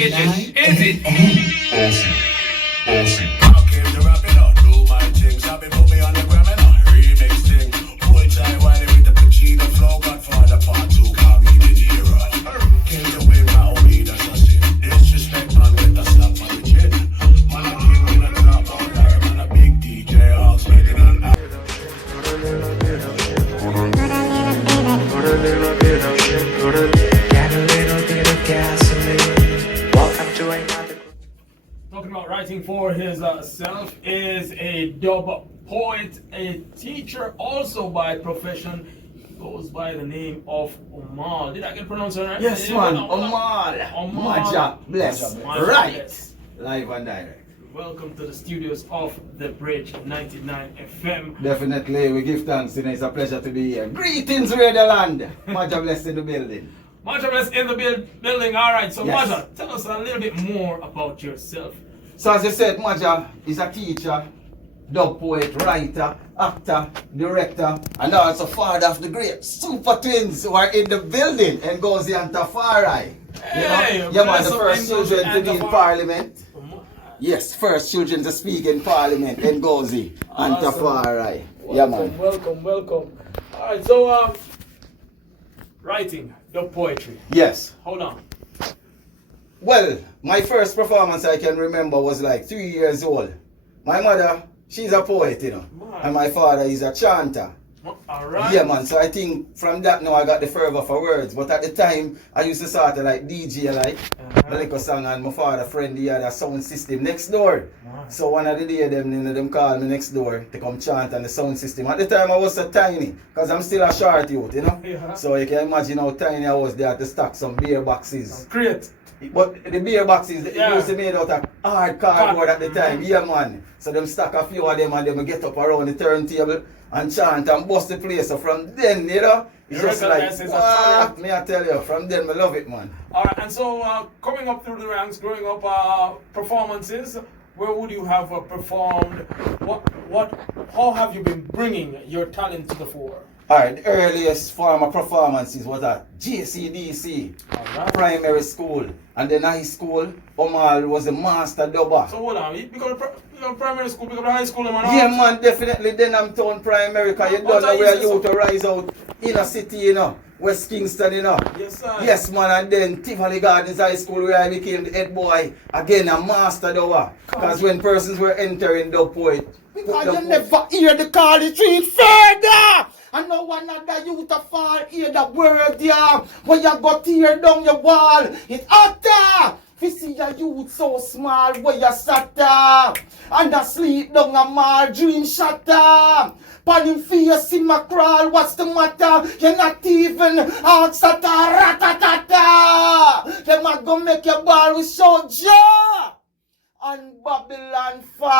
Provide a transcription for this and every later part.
Is it? Talking about writing for his self is a dub poet, a teacher, also by profession. He goes by the name of Omar. Did I get pronounced right? Yes, man. Omar. Maja bless. Right. Bless. Live and direct. Welcome to the studios of The Bridge 99 FM. Definitely, we give thanks. It's a pleasure to be here. Greetings, Radio Land. Maja bless in the building. Maja bless in the building. All right. So, Yes. Maja, tell us a little bit more about yourself. So as I said, Maja is a teacher, dub poet, writer, actor, director, and also father of the great super twins who are in the building, Ngozi and Tafari. Hey, yeah, man, the bless up first Ngozi children to and be in Tafari. parliament. Yes, first children to speak in parliament, Ngozi and Awesome. Tafari. Yeah, man. Welcome. All right. So, writing, dub poetry. Yes. Hold on. Well, my first performance I can remember was like 3 years old. My mother, she's a poet, and my father is a chanter. All right. Yeah, man. So I think from that now I got the fervor for words. But at the time, I used to sort of like DJ, like a little song, and my father friend he had a sound system next door. So one of the day them called me next door to come chant on the sound system. At the time I was so tiny, because I'm still a short youth, Yeah. So you can imagine how tiny I was there to stack some beer boxes. Great. But the beer boxes, Yeah. it used to made out of hard cardboard at the time. Yeah, man. So them stack a few of them and them get up around the turntable and chant and bust the place. So from then, it's just like, what? Me I tell you, from then I love it, man. All right. And so, coming up through the ranks, growing up, performances. Where would you have performed? How have you been bringing your talent to the fore? Alright, the earliest form of performances was at JCDC, Alright. primary school. And then high school, Omar was a master dubber. So hold on, because primary school, because high school, man. Yeah, man, definitely Denham Town Primary, because you don't know where you to rise out inner city, West Kingston, Yes, sir. Yes, man, and then Tivoli Gardens High School where I became the head boy, again a master dubber. Because when persons were entering dub poet, because you never hear the call the street further. And no one other youth a fall hear the word, yeah. When you go tear down your wall, it's utter. You see your youth so small where you sat and a sleep down a mall, dream shatter. Pan him face him a crawl, what's the matter? You're not even ask at a ratatata. Them a go make your ball with soldier. And Babylon fall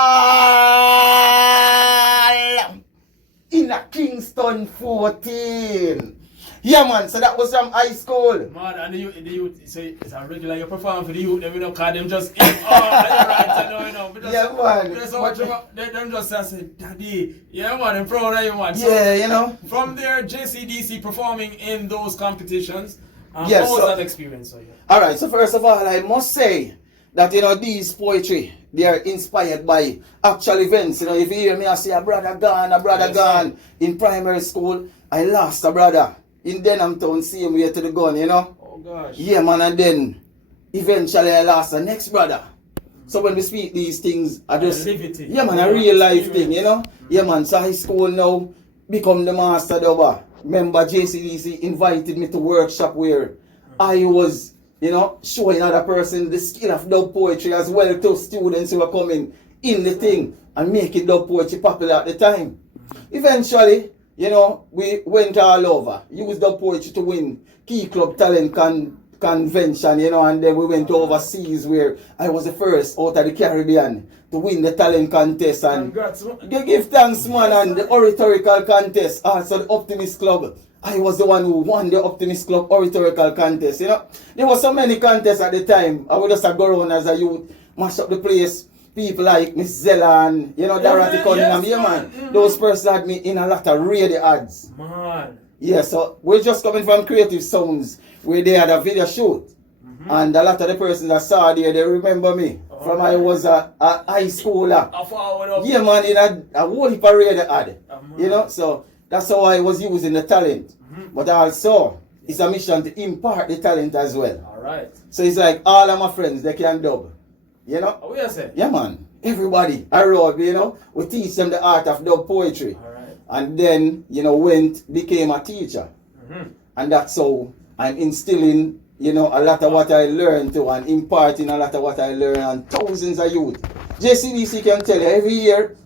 in a Kingston 14. Yeah, man, so that was from high school. Man, and the youth, so it's a regular, you perform for the youth, then we don't call them just, right, because, Yeah, man. There's so much about, them just say, Daddy, yeah, man, I'm proud of you, man. So, Yeah, From there, JCDC performing in those competitions, Yes, how was so- that experience for you? Alright, so first of all, I must say that, these poetry, they are inspired by actual events. If you hear me, I say a brother gone, Yes, gone. In primary school, I lost a brother. In Denham Town, same way to the gun, Oh, gosh. Yeah, man, and then eventually I lost the next brother. So when we speak these things, I just, Live it. yeah, man, a real life thing, Yeah, man, so high school now, become the master dubber. Remember, JCDC invited me to workshop where I was, showing other person the skill of dub poetry as well to students who are coming in the thing and making dub poetry popular at the time. Eventually, we went all over, used dub poetry to win Key Club Talent Convention, and then we went overseas where I was the first out of the Caribbean to win the talent contest. And Congrats. give thanks, man, and the oratorical contest, also the Optimist Club. I was the one who won the Optimist Club oratorical contest, There were so many contests at the time. I would just go around as a youth, mash up the place. People like Miss Zella and, Dorothy Cunningham, yes, yeah, man. man. Those persons had me in a lot of radio ads. Man. Yeah, so we're just coming from Creative Sounds where they had a video shoot. And a lot of the persons that saw there, they remember me from I was a high schooler. Yeah, man, in a whole heap of radio ad. You know, so that's how I was using the talent. But also, it's a mission to impart the talent as well. Alright. So it's like all of my friends, they can dub. You know? What you say? Yeah, man. Everybody around, you know, we teach them the art of dub poetry. Alright. And then, you know, became a teacher. And that's how I'm instilling, you know, a lot of what I learned to and imparting a lot of what I learned on thousands of youth. JCDC can tell you every year,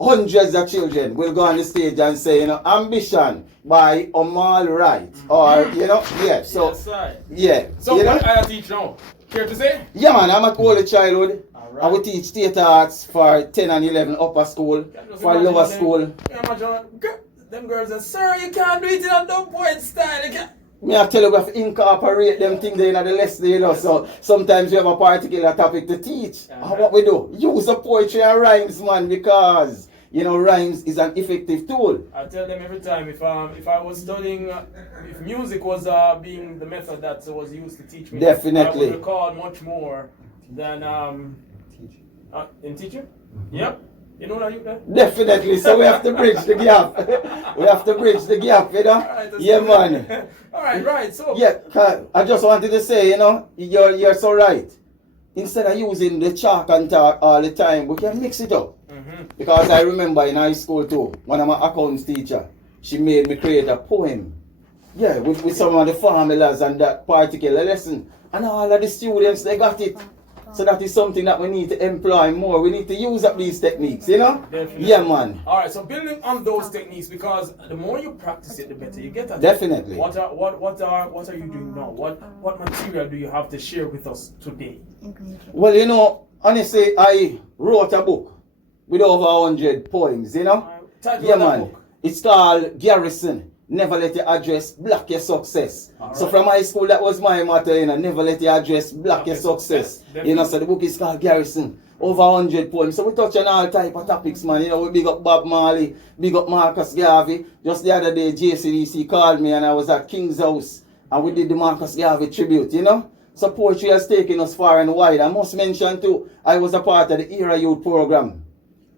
hundreds of children will go on the stage and say, you know, Ambition by Omar Wright. Or, you know, yeah. So, Yes, sir. yeah. So you know? what I teach now? Care to say? Yeah, man, I'm at early childhood. Alright. I will teach theatre arts for 10 and 11 upper school, for lower school. Them girls say, sir, you can't do it in a dub poet style. You can't. Me I tell you we have to incorporate them things in the lesson, you know. So sometimes we have a particular topic to teach. And what we do? Use the poetry and rhymes, man, because you know rhymes is an effective tool. I tell them every time if I was studying, if music was being the method that was used to teach me, Definitely. I would recall much more than in teaching. Yep. You know what I do? Definitely. So we have to bridge the gap. We have to bridge the gap, you know. Alright, Yeah, man. Alright, right. So Yeah, I just wanted to say, you know, you're so right. Instead of using the chalk and talk all the time, we can mix it up. Because I remember in high school too, one of my accounts teacher, she made me create a poem. Yeah, with some of the formulas and that particular lesson. And all of the students, they got it. So that is something that we need to employ more. We need to use up these techniques, you know? Definitely. Yeah, man. Alright, so building on those techniques, because the more you practice it, the better you get at it. Definitely. What are you doing now? What material do you have to share with us today? Well, you know, honestly, I wrote a book with over 100 poems, you know? Title Yeah, of that man. book. It's called Garrison. Never let your address block your success. So from high school, that was my motto, you know, never let your address block your success. You know, so the book is called Garrison. Over 100 poems. So we touch on all type of topics, man. You know, we big up Bob Marley, big up Marcus Garvey. Just the other day, JCDC called me and I was at King's House and we did the Marcus Garvey tribute, you know. So poetry has taken us far and wide. I must mention too, I was a part of the Era Youth program,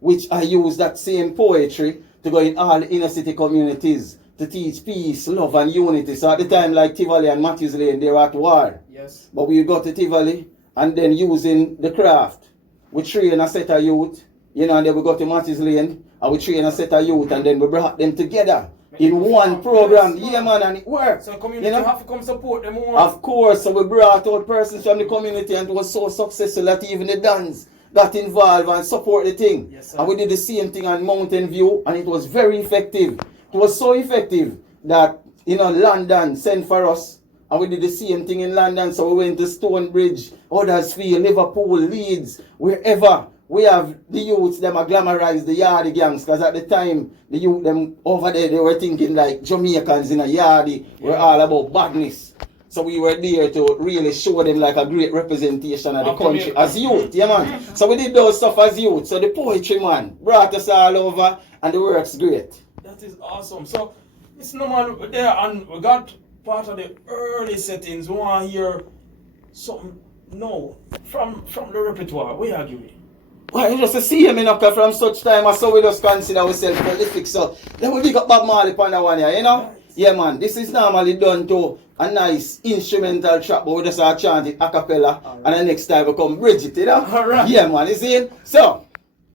which I used that same poetry to go in all the inner city communities to teach peace, love and unity. So at the time like Tivoli and Matthews Lane, they were at war. Yes. But we go to Tivoli and then using the craft, we train a set of youth, you know, and then we go to Matthews Lane and we train a set of youth and then we brought them together in one program. Yeah, man, and it worked. So the community you know? have to come support them more. Of course, so we brought out persons from the community and it was so successful that even the Dons got involved and support the thing. Yes, sir. And we did the same thing on Mountain View and it was very effective. It was so effective that, you know, London sent for us and we did the same thing in London. So we went to Stonebridge, Huddersfield, Liverpool, Leeds, wherever. We have the youths, them are glamorize the Yardie gangs, because at the time, the youth, them over there, they were thinking like Jamaicans in a Yardie were all about badness. So we were there to really show them like a great representation of the country as youth, yeah man. So we did those stuff as youth. So the poetry, man, brought us all over and the work's great. That is awesome. So, it's normal there, and we got part of the early settings. We want to hear something from the repertoire. We are giving. Well, you just see him, you know, from such time as so we just consider ourselves prolific. So then we pick up Bob Marley on that one here, you know? Yeah, man. This is normally done to a nice instrumental track, but we just chant it a cappella, and the next time we come bridge it, you know? Alright. Yeah, man. You see? So,